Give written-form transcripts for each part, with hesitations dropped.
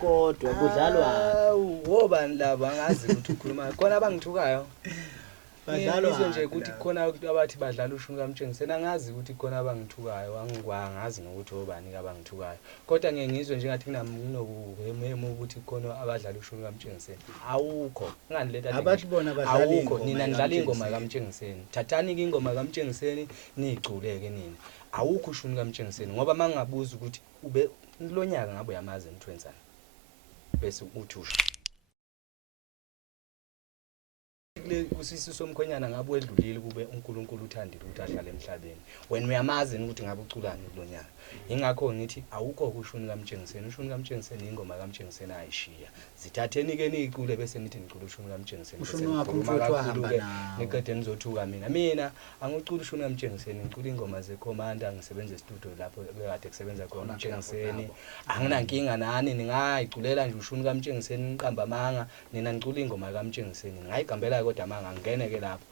kodwa kudlalwa wobani laba angazi ukuthi ukhuluma khona abangithukayo badlalwa nje ukuthi khona abathi badlala ushuni kaMtshengiseni angazi ukuthi khona abangithukayo angazi ngokuthi wobani abangithukayo kodwa ngeke ngizwe nje ngathi kunobuhemu ukuthi khona abadlala ushuni kaMtshengiseni awukho unganiletha abathi bona badlala awukho nina nidlala ingoma kaMtshengiseni thathani ingoma kaMtshengiseni nigculeke nina awukho ushuni kaMtshengiseni ngoba mangabuza ukuthi ube lonyaka ngabe uyamazi emthwenzana bese uthi usho usisi somkhonyana ngabe wedlulile kube uNkulunkulu uthandile ukuthi ahlale emhlabeni wena uyamazi ukuthi ngabe uculani kulonyaka ingakho ngithi awukho ushuni kaMtshengiseni ushuni kaMtshengiseni ingoma kaMtshengiseni ayishiya zithatheni ke niyicule bese nithi ngicula ushuni kaMtshengiseni ushuni wakho mfowethu wahamba nawo niqede nizothuka mina angicula ushuni kaMtshengiseni ngicula ingoma zeCommander ngisebenza estudio lapho bekade kusebenza khona uMtshengiseni anginankinga nani ningayiculela nje ushuni kaMtshengiseni niqamba amanga nina nicula ingoma kaMtshengiseni ngayigambela kodwa manga ngene ke lapho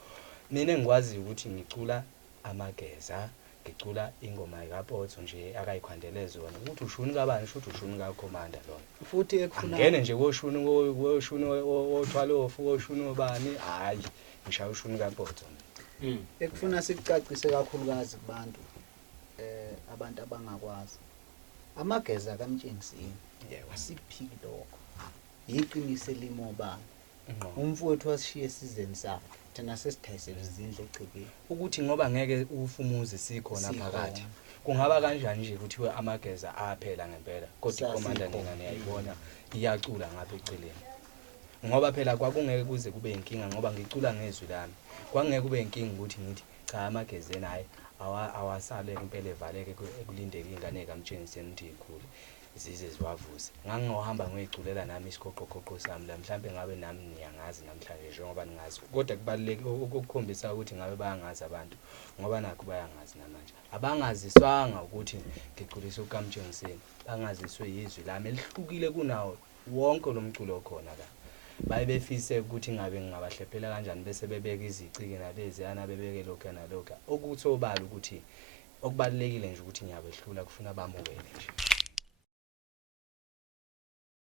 mina engikwazi ukuthi ngicula amageza ngicula ingoma kaPotso nje akayikhwandele zona ukuthi ushuni kabani shothi ushuni kaCommander lo futhi ekufuna ngene nje koshuni othwalofu koshuni obani hayi ngishaya ushuni kaPotso ekufuna sikucacise kakhulukazi kubantu abantu abangakwazi amageza kaMtshengiseni wasiphiki lokho yiqiniso limoba umfowethu wasishiye sizeni sakhe thina sesithayisela izindle ecibini ukuthi ngoba ngeke ufumuze sikhona phakathi kungaba kanjani nje kuthiwe amageza aphela ngempela kodwa iCommander nina niyayibona iyacula ngapha eceleni ngoba phela kwakungeke kuze kube inkinga ngoba ngicula ngezwi lami kwangeke kube inkinga ukuthi ngithi cha amagezeni hayi awasale impela evaleke ekulindeka ingane kaMtshengiseni ukuthi ikhule zize ziwavuse ngangohamba ngoyiculela nami isiqoqoqoqo sami la mhlambe ngabe nami niyangazi namhlanje njengoba ningazi kodwa kubaleke ukukhombisa ukuthi ngabe bayangazi abantu ngoba nakho bayangazi namanje abangaziswanga ukuthi ngiculisa ukaMtshengiseni bangaziswe yizwi lami elihlukile kunawo wonke lo mculo okhona la bayebefise ukuthi ngabe ngingabahlephela kanjani bese bebeka izicike nalezi yana bebeke lokho nalokho okuthi obala ukuthi okubalekile nje ukuthi ngiyabehlula kufuna bamukele nje